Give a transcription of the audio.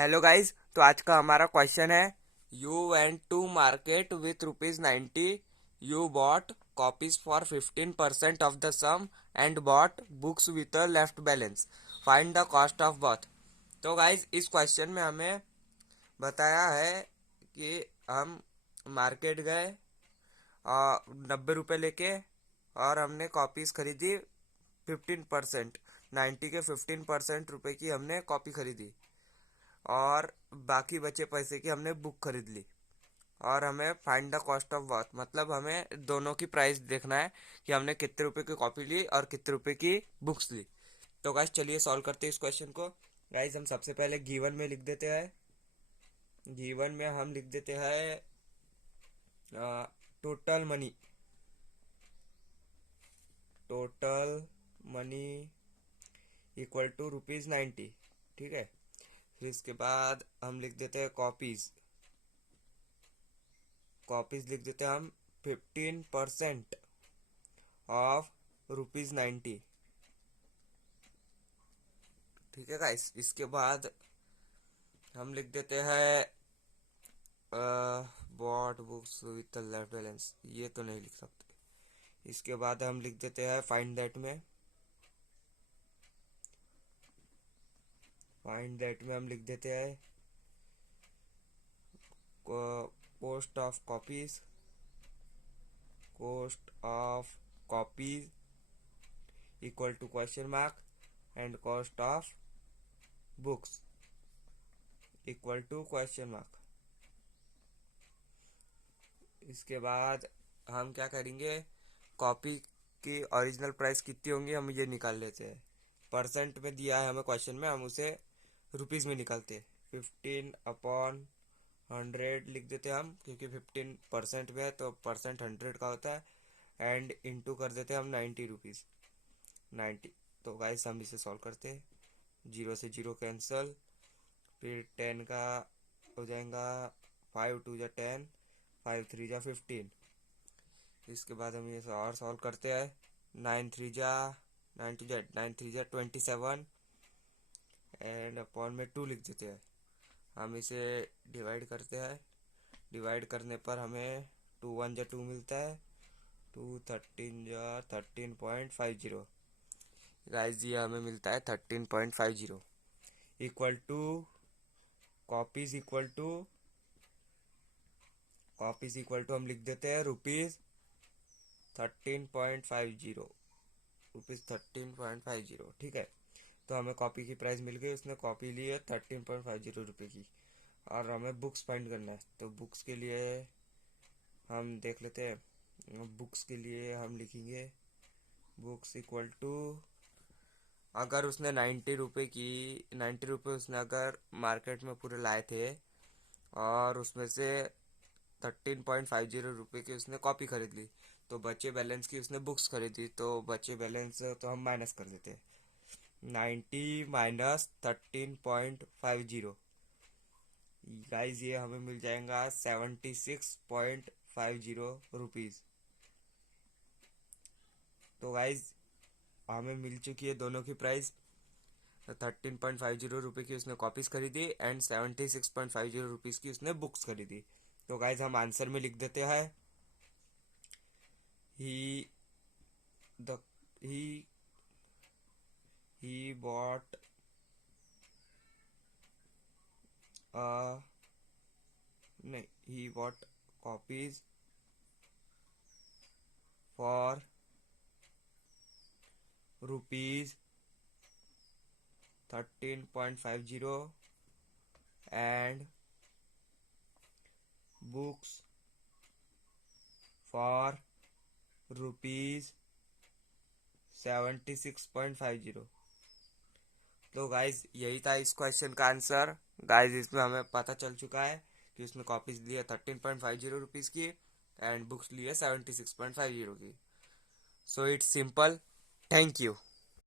Hello guys. तो आज का हमारा क्वेश्चन है, you went to market with ₹90। You bought copies for 15% of the sum and bought books with a left balance. Find the cost of both. तो guys इस question में हमें बताया है कि हम मार्केट गए 90 रुपये लेके, और हमने कॉपीज खरीदी 15%, 90 के 15% रुपये की हमने कॉपी खरीदी, और बाकी बचे पैसे की हमने बुक खरीद ली। और हमें find the cost of worth, मतलब हमें दोनों की प्राइस देखना है कि हमने कितने रुपए की कॉपी ली और कितने रुपए की बुक्स ली। तो गाइस चलिए सॉल्व करते हैं इस क्वेश्चन को। गाइस हम सबसे पहले गिवन में लिख देते हैं। गिवन में हम लिख देते हैं total money. Total money equal to ₹90। ठीक है। फिर इसके बाद हम लिख देते हैं कॉपीज। कॉपीज लिख देते हैं हम 15% ऑफ ₹90। ठीक है गाइस। इसके बाद हम लिख देते हैं bought books with left balance, ये तो नहीं लिख सकते। इसके बाद हम लिख देते हैं फाइंड दैट में। फाइंड दैट में हम लिख देते हैं cost of copies. Cost of copies equal to question mark and cost of books equal to question mark. इसके बाद हम क्या करेंगे, कॉपी की ओरिजिनल प्राइस कितनी होंगी हम ये निकाल लेते हैं। परसेंट में दिया है हमें क्वेश्चन में, हम उसे रुपीज़ में निकालते हैं। 15/100 लिख देते हैं हम, क्योंकि 15% में है तो परसेंट 100 का होता है। एंड इंटू कर देते हैं हम 90 रुपीज़। 90। तो गाइस हम इसे सॉल्व करते हैं। 0 से 0 कैंसल, फिर 10 का हो जाएगा 5 2 जा 10, 5 3 जा 15। इसके बाद हम ये और सॉल्व करते हैं। 9 3 जा 9 3 जा 27 एंड अपॉन में 2 लिख देते हैं। हम इसे डिवाइड करते हैं। डिवाइड करने पर हमें 2 1 जा 2 मिलता है। 2 13 जा 13.50। गाइस ये हमें मिलता है 13.50 equal to copies equal to हम लिख देते हैं ₹13.50। ₹13.50। ठीक है। तो हमें कॉपी की प्राइस मिल गई, उसने कॉपी ली है 13.50 रुपये की। और हमें बुक्स फाइंड करना है, तो बुक्स के लिए हम देख लेते हैं। बुक्स के लिए हम लिखेंगे बुक्स इक्वल टू, अगर उसने 90 रुपये उसने अगर मार्केट में पूरे लाए थे, और उसमें से 13.50 रुपये की उसने कॉपी खरीद ली, तो बचे बैलेंस की उसने बुक्स खरीदी, तो बचे बैलेंस तो हम माइनस कर देते हैं। 90 माइनस 13.50। गाइज ये हमें मिल जाएगा 76.50 रुपीज़। तो गाइज हमें मिल चुकी है दोनों की प्राइस। 13.50 रुपये की उसने कॉपीज खरीदी एंड 76.50 रुपीज़ की उसने बुक्स खरीदी। तो गाइज हम आंसर में लिख देते हैं, ही द he bought a नहीं he bought copies for rupees 13.50 and books for rupees 76.50। तो गाइज यही था इस क्वेश्चन का आंसर। गाइज इसमें हमें पता चल चुका है कि उसने कॉपीज ली है 13.50 रुपीज़ की एंड बुक्स ली है 76.50 की। So it's simple. Thank you.